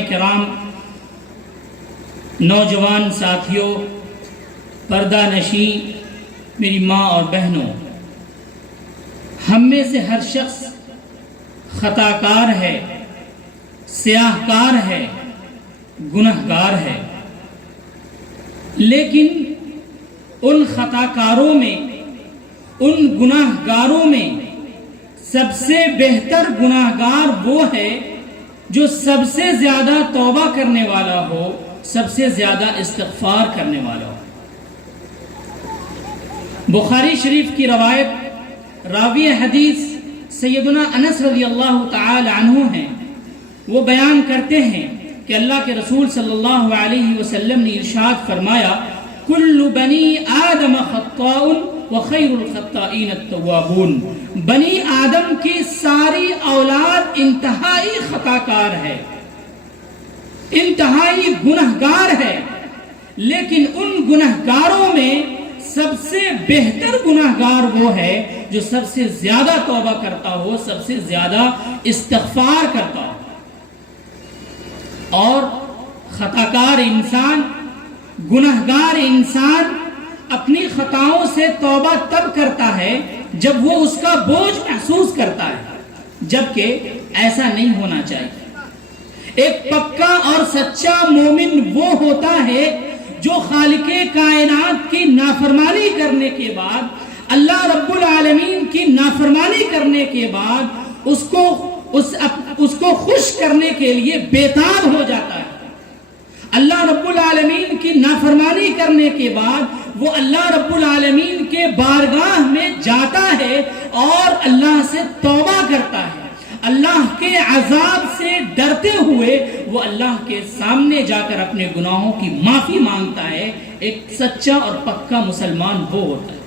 کرام، نوجوان ساتھیوں، پردہ نشین، میری ماں اور بہنوں، ہم میں سے ہر شخص خطا کار ہے، سیاہ کار ہے، گنہگار ہے، لیکن ان خطا کاروں میں، ان گناہگاروں میں سب سے بہتر گناہگار وہ ہے جو سب سے زیادہ توبہ کرنے والا ہو، سب سے زیادہ استغفار کرنے والا ہو۔ بخاری شریف کی روایت، راوی حدیث سیدنا انس رضی اللہ تعالی عنہ ہیں، وہ بیان کرتے ہیں کہ اللہ کے رسول صلی اللہ علیہ وسلم نے ارشاد فرمایا، کل بنی آدم خطاء وخیر الخطائین التوابون۔ بنی آدم کی ساری اولاد انتہائی خطا کار ہے، انتہائی گنہگار ہے، لیکن ان گنہگاروں میں سب سے بہتر گنہگار وہ ہے جو سب سے زیادہ توبہ کرتا ہو، سب سے زیادہ استغفار کرتا ہو۔ اور خطا کار انسان، گنہگار انسان اپنی خطاؤں سے توبہ تب کرتا ہے جب وہ اس کا بوجھ محسوس کرتا ہے، جبکہ ایسا نہیں ہونا چاہیے۔ ایک پکا اور سچا مومن وہ ہوتا ہے جو خالق کائنات کی نافرمانی کرنے کے بعد، اللہ رب العالمین کی نافرمانی کرنے کے بعد اس کو خوش کرنے کے لیے بیتاب ہو جاتا ہے۔ اللہ رب العالمین کی نافرمانی کرنے کے بعد وہ اللہ رب العالمین کے بارگاہ میں جاتا ہے اور اللہ سے توبہ کرتا ہے۔ اللہ کے عذاب سے ڈرتے ہوئے وہ اللہ کے سامنے جا کر اپنے گناہوں کی معافی مانگتا ہے۔ ایک سچا اور پکا مسلمان وہ ہوتا ہے۔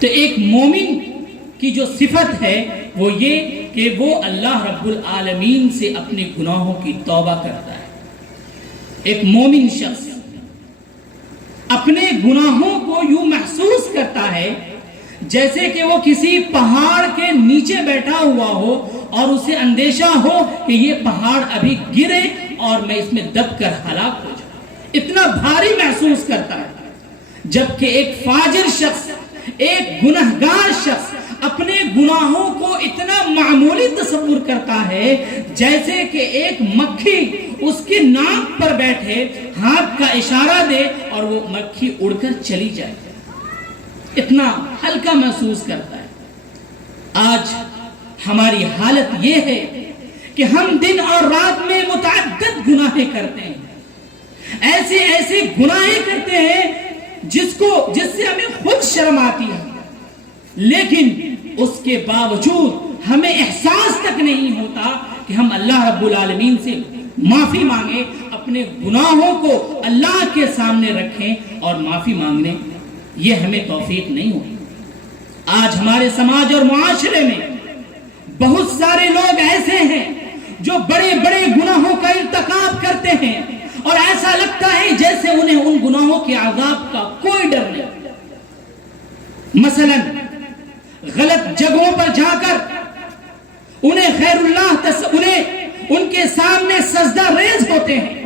تو ایک مومن کی جو صفت ہے وہ یہ کہ وہ اللہ رب العالمین سے اپنے گناہوں کی توبہ کرتا ہے۔ ایک مومن شخص اپنے گناہوں کو یوں محسوس کرتا ہے جیسے کہ وہ کسی پہاڑ کے نیچے بیٹھا ہوا ہو اور اسے اندیشہ ہو کہ یہ پہاڑ ابھی گرے اور میں اس میں دب کر ہلاک ہو جاؤں، اتنا بھاری محسوس کرتا ہے۔ جبکہ ایک فاجر شخص، ایک گنہگار شخص اپنے گناہوں کو اتنا معمولی تصور کرتا ہے جیسے کہ ایک مکھی اس کے ناک پر بیٹھے، ہاتھ کا اشارہ دے اور وہ مکھی اڑ کر چلی جائے، اتنا ہلکا محسوس کرتا ہے۔ آج ہماری حالت یہ ہے کہ ہم دن اور رات میں متعدد گناہیں کرتے ہیں، ایسے گناہیں کرتے ہیں جس سے ہمیں خود شرم آتی ہے، لیکن اس کے باوجود ہمیں احساس تک نہیں ہوتا کہ ہم اللہ رب العالمین سے معافی مانگیں، اپنے گناہوں کو اللہ کے سامنے رکھیں اور معافی مانگنے، یہ ہمیں توفیق نہیں ہوئی۔ آج ہمارے سماج اور معاشرے میں بہت سارے لوگ ایسے ہیں جو بڑے بڑے گناہوں کا ارتکاب کرتے ہیں اور ایسا لگتا ہے جیسے انہیں ان گناہوں کے عذاب کا کوئی ڈر نہیں۔ مثلاً غلط جگہوں پر جا کر انہیں غیر اللہ ان کے سامنے سجدہ ریز ہوتے ہیں،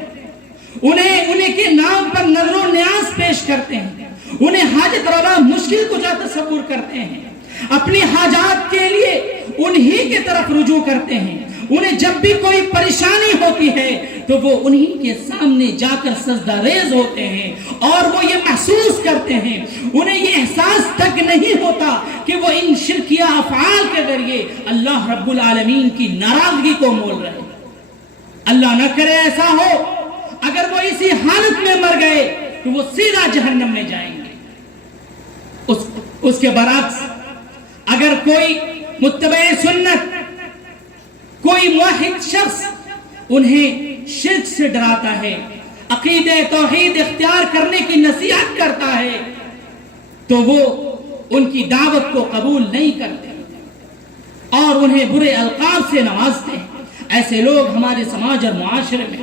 انہیں کے نام پر نظر و نیاز پیش کرتے ہیں، انہیں حاجت روا مشکل کو جا تصور کرتے ہیں، اپنی حاجات کے لیے انہی کے طرف رجوع کرتے ہیں، انہیں جب بھی کوئی پریشانی ہوتی ہے تو وہ انہی کے سامنے جا کر سجدہ ریز ہوتے ہیں اور وہ یہ محسوس کرتے ہیں، انہیں یہ احساس تک نہیں ہوتا کہ وہ ان شرکیہ افعال کے ذریعے اللہ رب العالمین کی ناراضگی کو مول رہے ہیں۔ اللہ نہ کرے ایسا ہو، اگر وہ اسی حالت میں مر گئے تو وہ سیدھا جہنم میں جائیں گے۔ اس کے برعکس اگر کوئی متبع سنت، کوئی موحد شخص انہیں شرک سے ڈراتا ہے، عقیدہ توحید اختیار کرنے کی نصیحت کرتا ہے، تو وہ ان کی دعوت کو قبول نہیں کرتے اور انہیں برے القاب سے نوازتے ہیں۔ ایسے لوگ ہمارے سماج اور معاشرے میں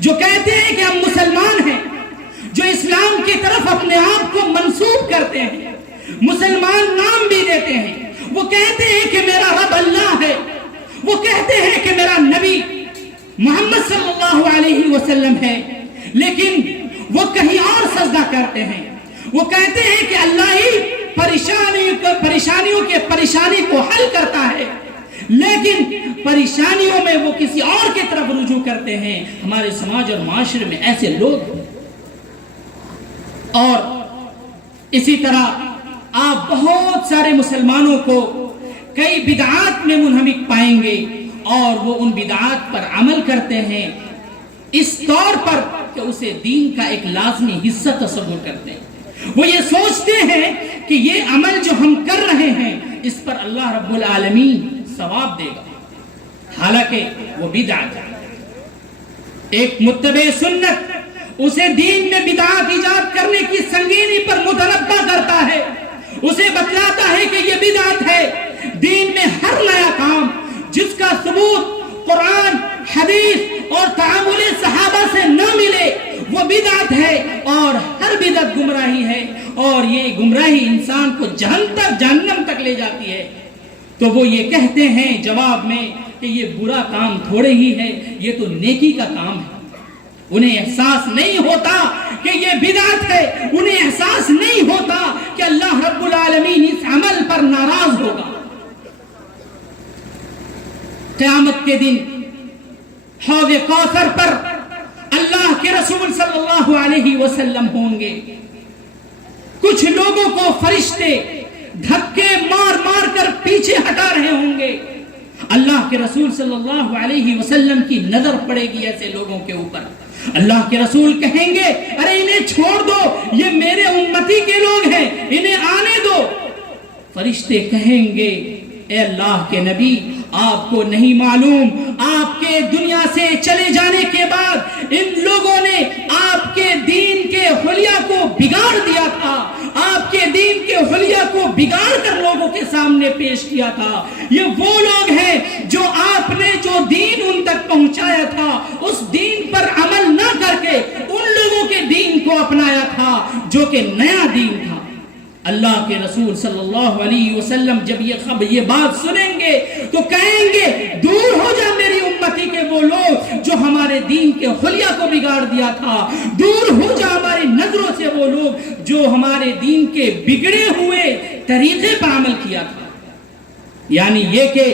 جو کہتے ہیں کہ ہم مسلمان ہیں، جو اسلام کی طرف اپنے آپ کو منسوب کرتے ہیں، مسلمان نام بھی دیتے ہیں، وہ کہتے ہیں کہ میرا رب اللہ ہے، وہ کہتے ہیں کہ میرا نبی محمد صلی اللہ علیہ وسلم ہے، لیکن وہ کہیں اور سجدہ کرتے ہیں. وہ کہتے ہیں کہ اللہ ہی پریشانیوں کے پریشانی کو حل کرتا ہے، لیکن پریشانیوں میں وہ کسی اور کی طرف رجوع کرتے ہیں. ہمارے سماج اور معاشرے میں ایسے لوگ ہیں. اور اسی طرح آپ بہت سارے مسلمانوں کو کئی بدعات میں منہمک پائیں گے، اور وہ ان بدعات پر عمل کرتے ہیں اس طور پر کہ اسے دین کا ایک لازمی حصہ تصور کرتے ہیں. وہ یہ سوچتے ہیں کہ یہ عمل جو ہم کر رہے ہیں اس پر اللہ رب العالمین ثواب دے گا، حالانکہ وہ بدعت ہے. ایک متبع سنت اسے دین میں بدعات ایجاد کرنے کی سنگینی پر متنبہ کرتا ہے، اسے بتلاتا ہے کہ یہ بدعت ہے. دین میں ہر نیا کام جس کا ثبوت قرآن، حدیث اور تعامل صحابہ سے نہ ملے وہ بدعت ہے، اور ہر بدعت گمراہی ہے، اور یہ گمراہی انسان کو جہنم تک لے جاتی ہے. تو وہ یہ کہتے ہیں جواب میں کہ یہ برا کام تھوڑے ہی ہے، یہ تو نیکی کا کام ہے. انہیں احساس نہیں ہوتا کہ یہ بدعت ہے، انہیں احساس نہیں ہوتا کہ اللہ رب العالمین اس عمل پر ناراض ہوگا. قیامت کے دن حوض کوثر پر اللہ کے رسول صلی اللہ علیہ وسلم ہوں گے. کچھ لوگوں کو فرشتے دھکے مار مار کر پیچھے ہٹا رہے ہوں گے. اللہ کے رسول صلی اللہ علیہ وسلم کی نظر پڑے گی ایسے لوگوں کے اوپر. اللہ کے رسول کہیں گے ارے انہیں چھوڑ دو، یہ میرے امتی کے لوگ ہیں، انہیں آنے دو. فرشتے کہیں گے اے اللہ کے نبی، آپ کو نہیں معلوم آپ کے دنیا سے چلے جانے کے بعد ان لوگوں نے آپ کے دین کے حلیہ کو بگاڑ دیا تھا، آپ کے دین کے حلیہ کو بگاڑ کر لوگوں کے سامنے پیش کیا تھا. یہ وہ لوگ ہیں جو آپ نے جو دین ان تک پہنچایا تھا اس دین پر عمل نہ کر کے ان لوگوں کے دین کو اپنایا تھا جو کہ نیا دین تھا. اللہ کے رسول صلی اللہ علیہ وسلم جب یہ بات سنیں گے تو کہیں گے دور ہو جا میری امتی کے وہ لوگ جو ہمارے دین کے حلیہ کو بگاڑ دیا تھا، دور ہو جا ہماری نظروں سے وہ لوگ جو ہمارے دین کے بگڑے ہوئے طریقے پر عمل کیا تھا. یعنی یہ کہ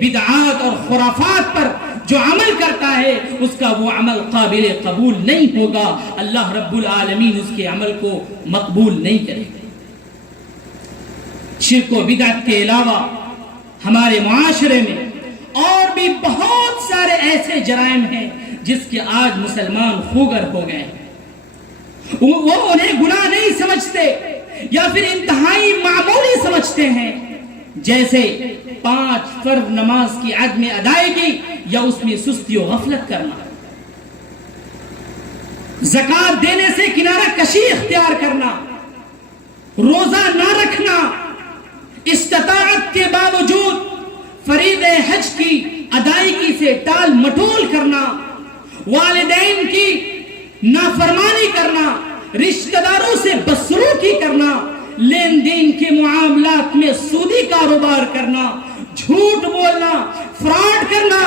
بدعات اور خرافات پر جو عمل کرتا ہے اس کا وہ عمل قابل قبول نہیں ہوگا. اللہ رب العالمین اس کے عمل کو مقبول نہیں کرے گا. شرک و بدعت کے علاوہ ہمارے معاشرے میں اور بھی بہت سارے ایسے جرائم ہیں جس کے آج مسلمان خوگر ہو گئے ہیں. وہ انہیں گناہ نہیں سمجھتے یا پھر انتہائی معمولی سمجھتے ہیں، جیسے 5 فرض نماز کی عدم ادائیگی یا اس میں سستی و غفلت کرنا، زکوٰۃ دینے سے کنارہ کشی اختیار کرنا، روزہ نہ رکھنا، استطاعت کے باوجود فریضہ حج کی ادائیگی سے ٹال مٹول کرنا، والدین کی نافرمانی کرنا، رشتہ داروں سے بدسلوکی کرنا، لین دین کے معاملات میں سودی کاروبار کرنا، جھوٹ بولنا، فراڈ کرنا،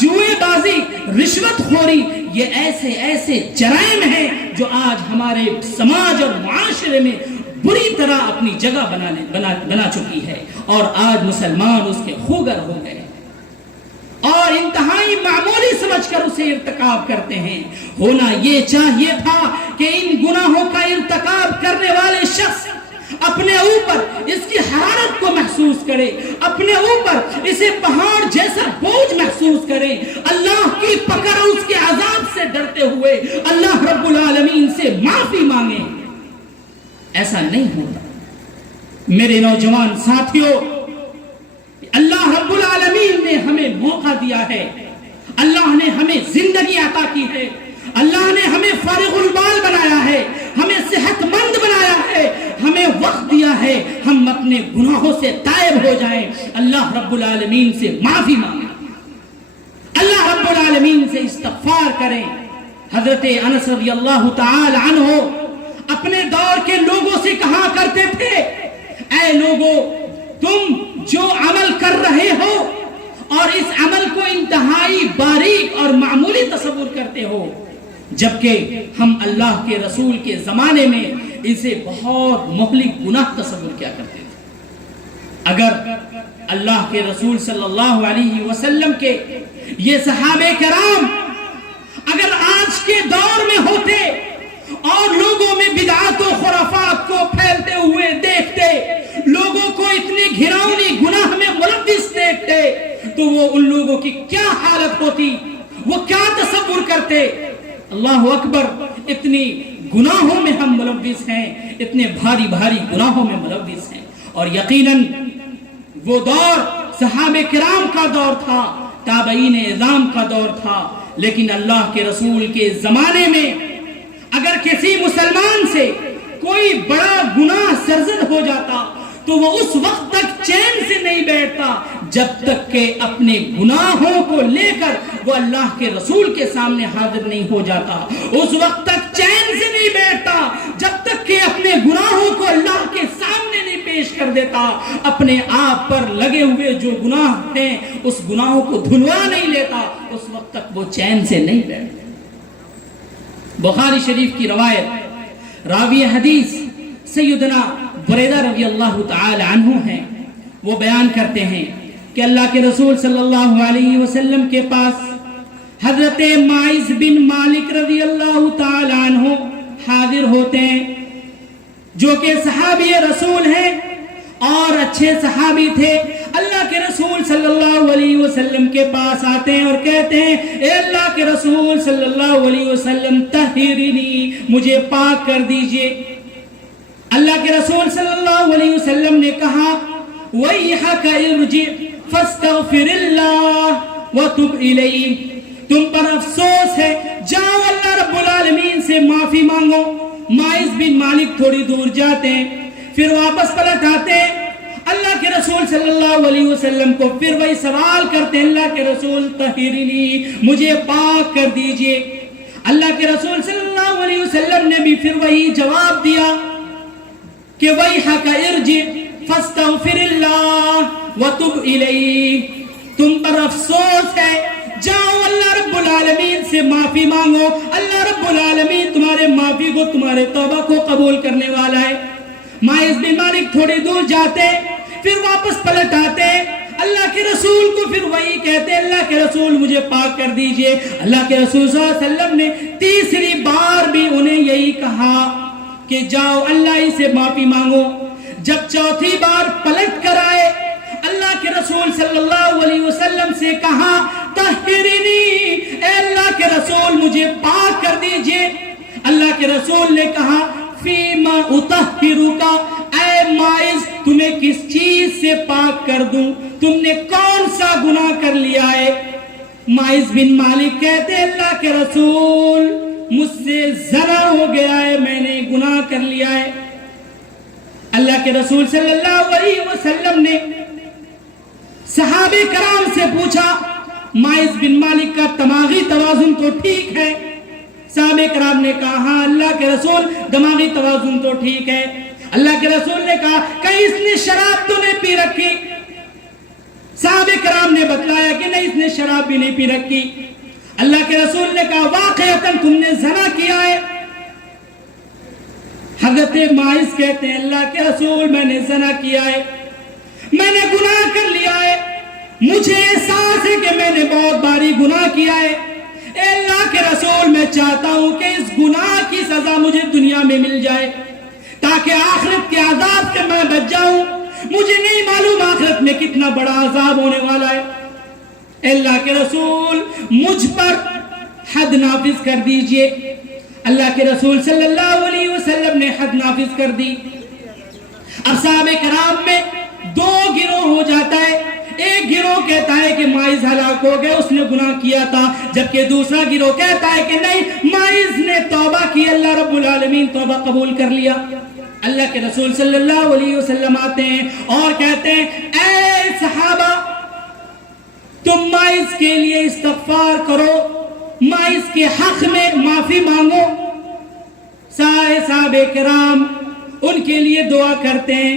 جوئے بازی، رشوت خوری، یہ ایسے جرائم ہیں جو آج ہمارے سماج اور معاشرے میں بری طرح اپنی جگہ بنا چکی ہے، اور آج مسلمان اس کے خوگر ہو گئے اور انتہائی معمولی سمجھ کر اسے ارتکاب کرتے ہیں. ہونا یہ چاہیے تھا کہ ان گناہوں کا ارتکاب کرنے والے شخص اپنے اوپر اس کی حرارت کو محسوس کرے، اپنے اوپر اسے پہاڑ جیسا بوجھ محسوس کرے، اللہ کی پکڑ اور اس کے عذاب سے ڈرتے ہوئے اللہ رب العالمین سے معافی مانگے. ایسا نہیں ہوتا. میرے نوجوان ساتھیوں، اللہ رب العالمین نے ہمیں موقع دیا ہے، اللہ نے ہمیں زندگی عطا کی ہے، اللہ نے ہمیں فارغ البال بنایا ہے، ہمیں صحت مند بنایا ہے، ہمیں وقت دیا ہے ہم اپنے گناہوں سے تائب ہو جائیں، اللہ رب العالمین سے معافی مانگیں، اللہ رب العالمین سے استغفار کریں. حضرت انس رضی اللہ تعالی عنہ اپنے دور کے لوگوں سے کہا کرتے تھے اے لوگوں، تم جو عمل کر رہے ہو اور اس عمل کو انتہائی باریک اور معمولی تصور کرتے ہو، جبکہ ہم اللہ کے رسول کے زمانے میں اسے بہت مہلک گناہ تصور کیا کرتے تھے۔ اگر اللہ کے رسول صلی اللہ علیہ وسلم کے یہ صحابہ کرام اگر آج کے دور میں ہوتے اور لوگوں میں بدعات و خرافات کو پھیلتے ہوئے دیکھتے، لوگوں کو اتنی گھناؤنی گناہ میں ملوث دیکھتے، تو وہ ان لوگوں کی کیا حالت ہوتی، وہ کیا تصور کرتے۔ اللہ اکبر، اتنی گناہوں میں ہم ملوث ہیں، اتنے بھاری بھاری گناہوں میں ملوث ہیں۔ اور یقیناً وہ دور صحابہ کرام کا دور تھا، تابعین اعظام کا دور تھا، لیکن اللہ کے رسول کے زمانے میں اگر کسی مسلمان سے کوئی بڑا گناہ سرزد ہو جاتا تو وہ اس وقت تک چین سے نہیں بیٹھتا جب تک کہ اپنے گناہوں کو لے کر وہ اللہ کے رسول کے سامنے حاضر نہیں ہو جاتا، اس وقت تک چین سے نہیں بیٹھتا جب تک کہ اپنے گناہوں کو اللہ کے سامنے نہیں پیش کر دیتا، اپنے آپ پر لگے ہوئے جو گناہ ہیں اس گناہوں کو دھلوا نہیں لیتا، اس وقت تک وہ چین سے نہیں بیٹھتا۔ بخاری شریف کی روایت، راوی حدیث سیدنا بریدہ رضی اللہ تعالی عنہ ہیں، وہ بیان کرتے ہیں کہ اللہ کے رسول صلی اللہ علیہ وسلم کے پاس حضرت ماعز بن مالک رضی اللہ تعالی عنہ حاضر ہوتے ہیں، جو کہ صحابی رسول ہیں اور اچھے صحابی تھے۔ اللہ کے رسول صلی اللہ علیہ وسلم کے پاس آتے ہیں اور کہتے ہیں، اے اللہ کے رسول صلی اللہ علیہ وسلم طہرنی، مجھے پاک کر دیجئے۔ اللہ کے رسول صلی اللہ علیہ وسلم نے کہا، وَيْحَكَ اِرْجِعْ فَاسْتَغْفِرِ اللَّهِ وَتُبْ إِلَيْهِ، تم پر افسوس ہے، جاؤ اللہ رب العالمین سے معافی مانگو۔ ماعز بن مالک تھوڑی دور جاتے ہیں، پھر واپس پلٹ آتے ہیں، اللہ کے رسول صلی اللہ علیہ وسلم کو پھر وہی سوال کرتے ہیں، اللہ کے رسول طہرنی، مجھے پاک کر دیجئے۔ اللہ کے رسول صلی اللہ علیہ وسلم نے بھی پھر وہی جواب دیا کہ وَيْحَكَ اِرْجِعْ فَاسْتَغْفِرِ اللَّهِ وَتُبْ إِلَيْهِ، تم پر افسوس ہے، جاؤ اللہ رب العالمین سے معافی مانگو، اللہ رب العالمین تمہارے معافی کو، تمہارے توبہ کو قبول کرنے والا ہے۔ ماعز بن مالک تھوڑی دور جاتے، پھر واپس پلٹ آتے، اللہ کے رسول کو پھر وہی کہتے، اللہ کے رسول مجھے پاک کر دیجئے۔ اللہ کے رسول صلی اللہ علیہ وسلم نے تیسری بار بھی انہیں یہی کہا کہ جاؤ اللہ ہی سے معافی مانگو۔ جب چوتھی بار پلٹ کر آئے، اللہ کے رسول صلی اللہ علیہ وسلم سے کہا، طہرنی، اے اللہ کے رسول مجھے پاک کر دیجئے۔ اللہ کے رسول نے کہا، فیما اطہرک، اے ماعز تمہیں کس چیز سے پاک کر دوں، تم نے کون سا گناہ کر لیا ہے؟ ماعز بن مالک کہتے، اللہ کے رسول مجھ سے زنا ہو گیا ہے، میں نے گناہ کر لیا ہے۔ اللہ کے رسول صلی اللہ علیہ وسلم نے صحابہ کرام سے پوچھا، ماعز بن مالک کا دماغی توازن تو ٹھیک ہے؟ صحابہ کرام نے کہا، ہاں اللہ کے رسول دماغی توازن تو ٹھیک ہے۔ اللہ کے رسول نے کہا، کہیں اس نے شراب تو نہیں پی رکھی؟ صحابہ کرام نے بتلایا کہ نہیں، اس نے شراب بھی نہیں پی رکھی۔ اللہ کے رسول نے کہا، واقعتاً تم نے زنا کیا ہے؟ حضرت ماعز کہتے ہیں، اللہ کے رسول میں نے زنا کیا ہے، میں نے گناہ کر لیا ہے، مجھے احساس ہے کہ میں نے بہت باری گناہ کیا ہے۔ اے اللہ کے رسول میں چاہتا ہوں کہ اس گناہ کی سزا مجھے دنیا میں مل جائے تاکہ آخرت کے عذاب سے میں بچ جاؤں، مجھے نہیں معلوم آخرت میں کتنا بڑا عذاب ہونے والا ہے۔ اے اللہ کے رسول مجھ پر حد نافذ کر دیجئے۔ اللہ کے رسول صلی اللہ علیہ وسلم نے حد نافذ کر دی۔ اب صحابہ کرام میں دو گروہ ہو جاتا ہے، ایک گروہ کہتا ہے کہ ماعز ہلاک ہو گیا، اس نے گناہ کیا تھا، جبکہ دوسرا گروہ کہتا ہے کہ نہیں، ماعز نے توبہ کی، اللہ رب العالمین توبہ قبول کر لیا۔ اللہ کے رسول صلی اللہ علیہ وسلم آتے ہیں اور کہتے ہیں، اے صحابہ تم ماعز کے لیے استغفار کرو، ماعز کے حق میں معافی مانگو۔ صحابہ کرام ان کے لیے دعا کرتے ہیں۔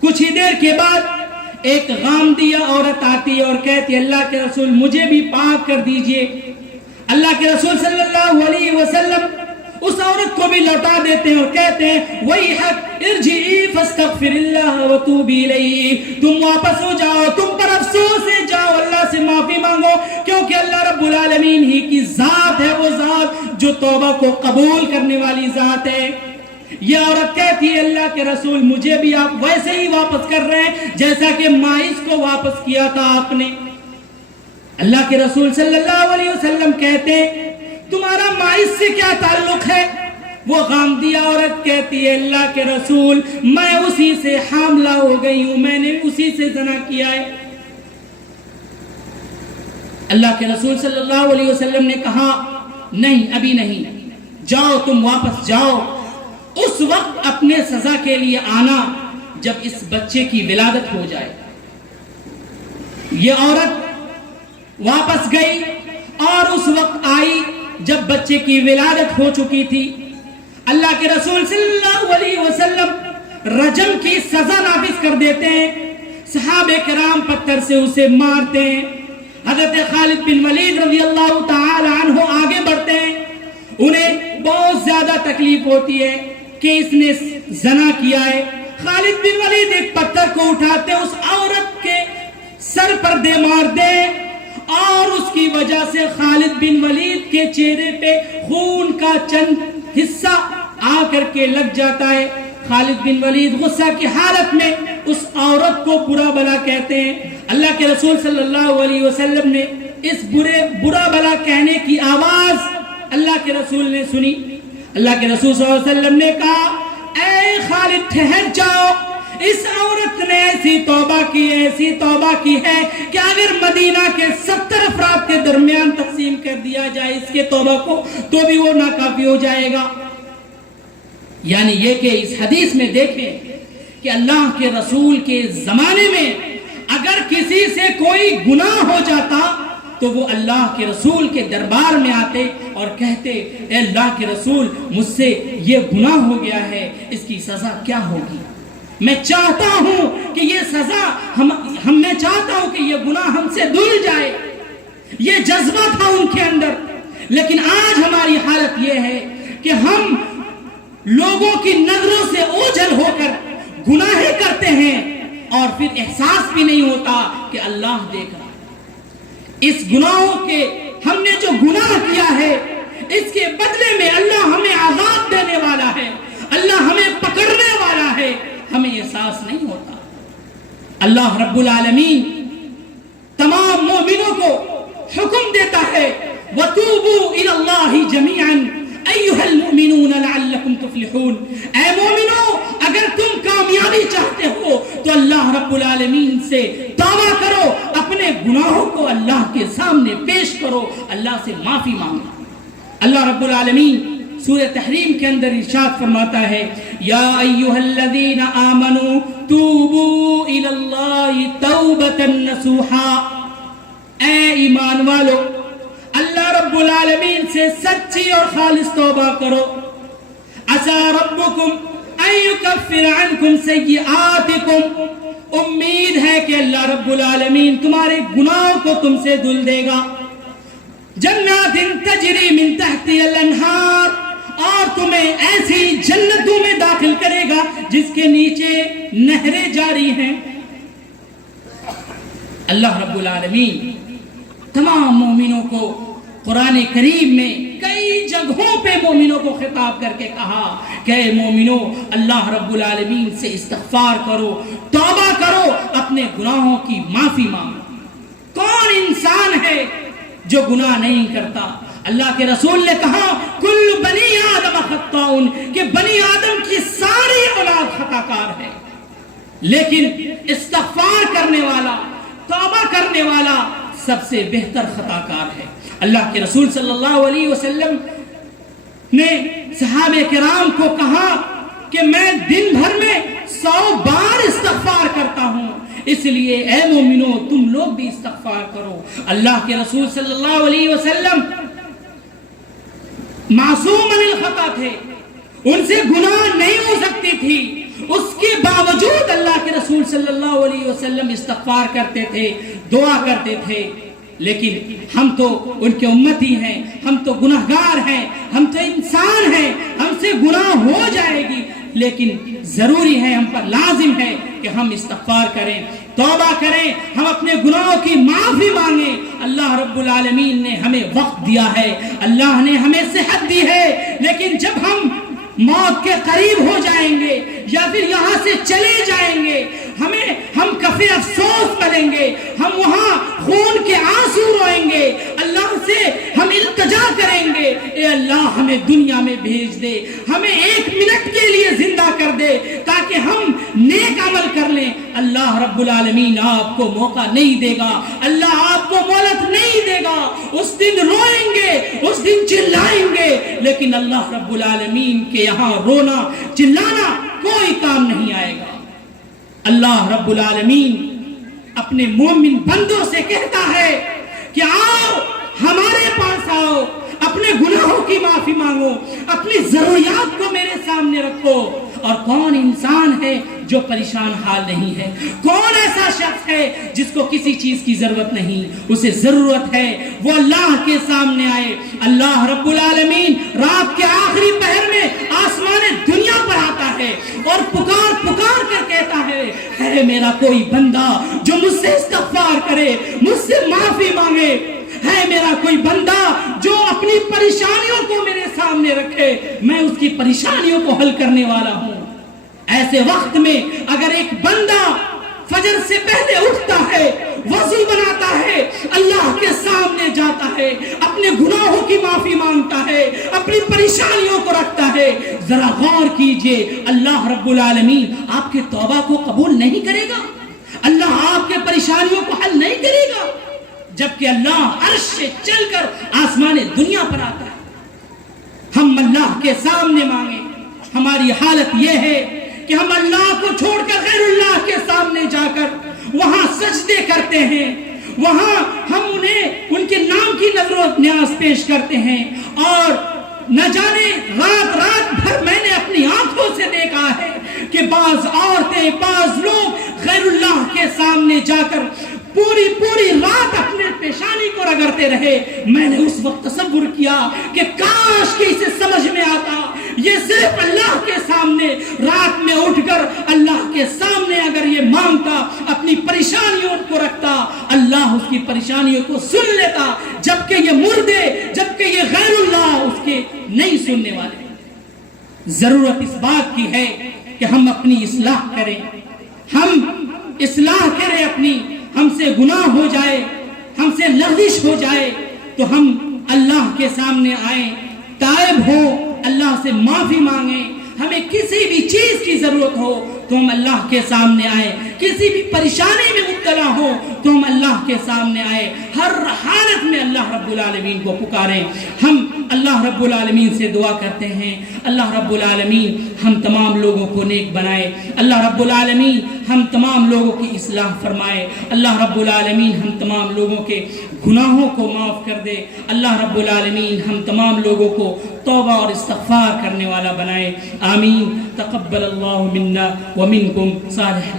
کچھ ہی دیر کے بعد ایک غامدیہ عورت آتی ہے اور کہتی ہے اللہ کے رسول مجھے بھی پاک کر دیجئے. اللہ کے رسول صلی اللہ علیہ وسلم اس عورت کو بھی لوٹا دیتے ہیں اور کہتے ہیں وَيْحَكْ ارْجِعِي فَاسْتَغْفِرِ اللَّهَ وَتُوبِي إِلَيْهِ, تم واپس ہو جاؤ, تم پر افسوس سے جاؤ, اللہ سے معافی مانگو, کیونکہ اللہ رب العالمین ہی کی ذات ہے, وہ ذات جو توبہ کو قبول کرنے والی ذات ہے. یہ عورت کہتی ہے اللہ کے رسول مجھے بھی آپ ویسے ہی واپس کر رہے ہیں جیسا کہ مائز کو واپس کیا تھا آپ نے. اللہ کے رسول صلی اللہ علیہ وسلم کہتے ہیں تمہارا مائز سے کیا تعلق ہے؟ وہ غامدیہ عورت کہتی ہے اللہ کے رسول میں اسی سے حاملہ ہو گئی ہوں, میں نے اسی سے زنا کیا ہے. اللہ کے رسول صلی اللہ علیہ وسلم نے کہا نہیں ابھی نہیں, جاؤ تم واپس جاؤ, اس وقت اپنے سزا کے لیے آنا جب اس بچے کی ولادت ہو جائے. یہ عورت واپس گئی اور اس وقت آئی جب بچے کی ولادت ہو چکی تھی. اللہ کے رسول صلی اللہ علیہ وسلم رجم کی سزا نافذ کر دیتے ہیں. صحابہ کرام پتھر سے اسے مارتے ہیں. حضرت خالد بن ولید رضی اللہ تعالی عنہ آگے بڑھتے ہیں. انہیں بہت زیادہ تکلیف ہوتی ہے کہ اس نے زنا کیا ہے. خالد بن ولید ایک پتھر کو اٹھاتے ہیں, اس عورت کے سر پر دے مارتے ہیں اور اس کی وجہ سے خالد بن ولید کے چہرے پہ خون کا چند حصہ آ کر کے لگ جاتا ہے. خالد بن ولید غصہ کی حالت میں اس عورت کو برا بلا کہتے ہیں. اللہ کے رسول صلی اللہ علیہ وسلم نے اس برا بلا کہنے کی آواز اللہ کے رسول نے سنی. اللہ کے رسول صلی اللہ علیہ وسلم نے کہا اے خالد ٹھہر جاؤ, اس عورت نے ایسی توبہ کی ہے کہ اگر مدینہ کے 70 افراد کے درمیان تقسیم کر دیا جائے اس کے توبہ کو تو بھی وہ ناکافی ہو جائے گا. یعنی یہ کہ اس حدیث میں دیکھیں کہ اللہ کے رسول کے زمانے میں اگر کسی سے کوئی گناہ ہو جاتا تو وہ اللہ کے رسول کے دربار میں آتے اور کہتے اے اللہ کے رسول مجھ سے یہ گناہ ہو گیا ہے, اس کی سزا کیا ہوگی؟ میں چاہتا ہوں کہ یہ سزا میں چاہتا ہوں کہ یہ گناہ ہم سے دھل جائے. یہ جذبہ تھا ان کے اندر. لیکن آج ہماری حالت یہ ہے کہ ہم لوگوں کی نظروں سے اوجھل ہو کر گناہیں کرتے ہیں اور پھر احساس بھی نہیں ہوتا کہ اللہ دیکھ رہا. اس گناہوں کے ہم نے جو گناہ کیا ہے اس کے بدلے میں اللہ ہمیں عذاب دینے والا ہے, اللہ ہمیں پکڑنے والا ہے, ہمیں احساس نہیں ہوتا. اللہ رب العالمین تمام مومنوں کو حکم دیتا ہے وَتُوبُوا إِلَى اللَّهِ جَمِيعًا أَيُّهَا الْمُؤْمِنُونَ لَعَلَّكُمْ تُفْلِحُونَ. اے مومنو اگر تم کامیابی چاہتے ہو تو اللہ رب العالمین سے توبہ کرو, اپنے گناہوں کو اللہ کے سامنے پیش کرو, اللہ سے معافی مانگو. اللہ رب العالمین سورہ تحریم کے اندر ارشاد فرماتا ہے یا ایھا الذین آمنوا توبوا الی اللہ توبۃ نصوحا. اے ایمان والو اللہ رب العالمین سے سچی اور خالص توبہ کرو. عسى ربکم ان یکفر عنکم سیئاتکم, امید ہے کہ اللہ رب العالمین تمہارے گناہوں کو تم سے دھل دے گا. جنات تجری من تحتها الانہار, اور تمہیں ایسی جنتوں میں داخل کرے گا جس کے نیچے نہریں جاری ہیں. اللہ رب العالمین تمام مومنوں کو قرآن کریم میں کئی جگہوں پہ مومنوں کو خطاب کر کے کہا کہ اے مومنوں اللہ رب العالمین سے استغفار کرو, توبہ کرو, اپنے گناہوں کی معافی مانگو. کون انسان ہے جو گناہ نہیں کرتا؟ اللہ کے رسول نے کہا کل بنی آدم خطاؤن, کہ بنی آدم کی ساری اولاد خطا کار ہے, لیکن استغفار کرنے والا, توبہ کرنے والا سب سے بہتر خطا کار ہے. اللہ کے رسول صلی اللہ علیہ وسلم نے صحابہ کرام کو کہا کہ میں دن بھر میں 100 بار استغفار کرتا ہوں, اس لیے اے مومنو تم لوگ بھی استغفار کرو. اللہ کے رسول صلی اللہ علیہ وسلم معصوم من الخطا تھے, ان سے گناہ نہیں ہو سکتی تھی. اس کے باوجود اللہ کے رسول صلی اللہ علیہ وسلم استغفار کرتے تھے، دعا کرتے تھے. لیکن ہم تو ان کے امتی ہیں، ہم تو گناہگار ہیں، ہم تو انسان ہیں، ہم سے گناہ ہو جائے گی، لیکن ضروری ہے، ہم پر لازم ہے کہ ہم استغفار کریں، توبہ کریں، ہم اپنے گناہوں کی معافی مانگیں. اللہ رب العالمین نے ہمیں وقت دیا ہے، اللہ نے ہمیں صحت دی ہے، لیکن جب ہم موت کے قریب ہو جائیں گے یا پھر یہاں سے چلے جائیں گے، ہم کفے افسوس کریں گے، ہم وہاں خون کے آنسو روئیں گے، اللہ سے ہم التجا کریں گے، اے اللہ ہمیں دنیا میں بھیج دے، ہمیں 1 منٹ کے لیے زندہ کر دے تاکہ ہم نیک عمل کر لیں. اللہ رب العالمین آپ کو موقع نہیں دے گا، اللہ آپ کو مہلت نہیں دے گا. اس دن روئیں گے، اس دن چلائیں گے، لیکن اللہ رب العالمین کے یہاں رونا چلانا کوئی کام نہیں آئے گا. اللہ رب العالمین اپنے مومن بندوں سے کہتا ہے کہ آؤ ہمارے پاس آؤ، اپنے گناہوں کی معافی مانگو، اپنی ضروریات کو میرے سامنے رکھو. اور کون انسان ہے جو پریشان حال نہیں ہے؟ کون ایسا شخص ہے جس کو کسی چیز کی ضرورت نہیں؟ اسے ضرورت ہے وہ اللہ کے سامنے آئے. اللہ رب العالمین رات کے آخری پہر میں آسمان دنیا پر آتا ہے اور پکار پکار کر کہتا ہے میرا کوئی بندہ جو مجھ سے استغفار کرے، مجھ سے معافی مانگے، ہے میرا کوئی بندہ جو اپنی پریشانیوں کو میرے سامنے رکھے، میں اس کی پریشانیوں کو حل کرنے والا ہوں. ایسے وقت میں اگر ایک بندہ فجر سے پہلے اٹھتا ہے، وضو بناتا ہے، اللہ کے سامنے جاتا ہے، اپنے گناہوں کی معافی مانگتا ہے، اپنی پریشانیوں کو رکھتا ہے، ذرا غور کیجئے اللہ رب العالمین آپ کے توبہ کو قبول نہیں کرے گا؟ اللہ آپ کے پریشانیوں کو حل نہیں کرے گا؟ جبکہ اللہ عرش سے چل کر آسمان دنیا پر آتا ہے. ہم اللہ کے سامنے مانگیں. ہماری حالت یہ ہے کہ ہم اللہ کو چھوڑ کر غیر اللہ کے سامنے جا کر وہاں سجدے کرتے ہیں، وہاں ہم ان کے نام کی نظر و نیاز پیش کرتے ہیں. اور نہ جانے رات بھر میں نے اپنی آنکھوں سے دیکھا ہے کہ بعض عورتیں، بعض لوگ غیر اللہ کے سامنے جا کر پوری رات اپنے پیشانی کو رگڑتے رہے. میں نے اس وقت تصور کیا کہ کاش کہ اسے سمجھ میں آتا، یہ صرف اللہ کے سامنے رات میں اٹھ کر اللہ کے سامنے اگر یہ مانگتا، اپنی پریشانیوں کو رکھتا، اللہ اس کی پریشانیوں کو سن لیتا، جبکہ یہ مردے، جبکہ یہ غیر اللہ اس کے نہیں سننے والے. ضرورت اس بات کی ہے کہ ہم اپنی اصلاح کریں، ہم اصلاح کریں اپنی. ہم سے گناہ ہو جائے، ہم سے لغزش ہو جائے تو ہم اللہ کے سامنے آئیں، تائب ہو، اللہ سے معافی مانگیں. ہمیں کسی بھی چیز کی ضرورت ہو تو ہم اللہ کے سامنے آئیں، کسی بھی پریشانی میں مبتلا ہو تو ہم اللہ کے سامنے آئیں. ہر حالت میں اللہ رب العالمین کو پکاریں. ہم اللہ رب العالمین سے دعا کرتے ہیں اللہ رب العالمین ہم تمام لوگوں کو نیک بنائے، اللہ رب العالمین ہم تمام لوگوں کی اصلاح فرمائے، اللہ رب العالمین ہم تمام لوگوں کے گناہوں کو معاف کر دے، اللہ رب العالمین ہم تمام لوگوں کو توبہ اور استغفار کرنے والا بنائے. آمین. تقبل اللہ منا ومنکم صالح